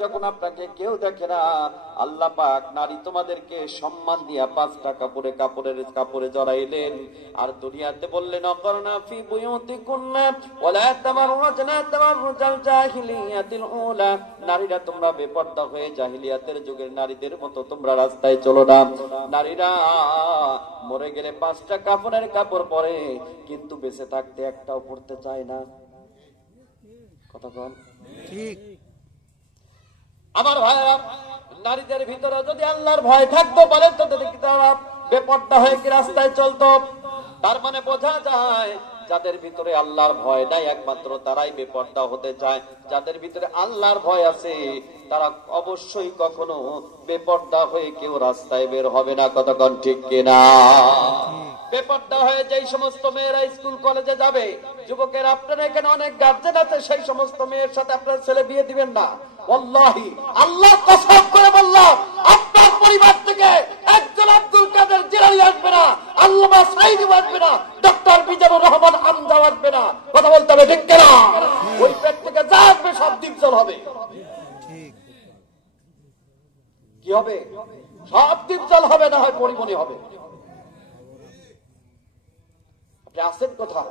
যখন আপনাকে কেউ দেখে না, আল্লাহ পাক নারী তোমাদেরকে সম্মান দিয়া 5টা কাপড়ে জড়াইলেন। আর দুনিয়াতে বললেন অকরনা ফি বুয়ুতিকুন্না ওয়ালা তাবাররাজনা তাবাররুজাল জাহিলিয়াতিল উলা, নারীরা তোমরা বেপরদা হয়ে জাহিলিয়াতের যুগের নারীদের মতো তোমরা রাস্তায় চলো না। নারীরা মরে গেলে 5টা কাপড় পরে, কিন্তু বেঁচে থাকতে একটাও পড়তে চায় না। কথা বল ঠিক। আমার ভাইরা, নারীদের ভিতরে যদি আল্লাহর ভয় থাকতো বলে তো তারা বেপরদা হয়ে কি রাস্তায় চলতো? তার মানে বোঝা যায় যাদের ভিতরে আল্লাহর ভয় নাই একমাত্র তারাই বেপরদা হতে চায়। যাদের ভিতরে আল্লাহর ভয় আছে তারা অবশ্যই কখনো বেপরদা হয়ে কেউ রাস্তায় বের হবে না। কতক্ষণ ঠিক কিনা? বেপরদা হয়ে যেই সমস্ত মেয়েরা স্কুল কলেজে যাবে, যুবকের আপনারা এখানে অনেক গার্জেন আছে, সেই সমস্ত মেয়ের সাথে আপনার ছেলে বিয়ে দিবেন না। ওয়াল্লাহি আল্লাহ কসম করে বললাম, আপনার পরিবার থেকে একজন আব্দুল কাদের জিলানী আসবে না, আল্লামা সাঈদী আসবে না, ডক্টর মিজানুর রহমান আমজাদ আসবে না। কথা বলতে হবে ঠিক কিনা? ওই পেট থেকে যা আসবে সব ডিপজল হবে। কি হবে? সব ডিপজল হবে, না হয় পরিমণি হবে। আপনি আসেন কোথাও?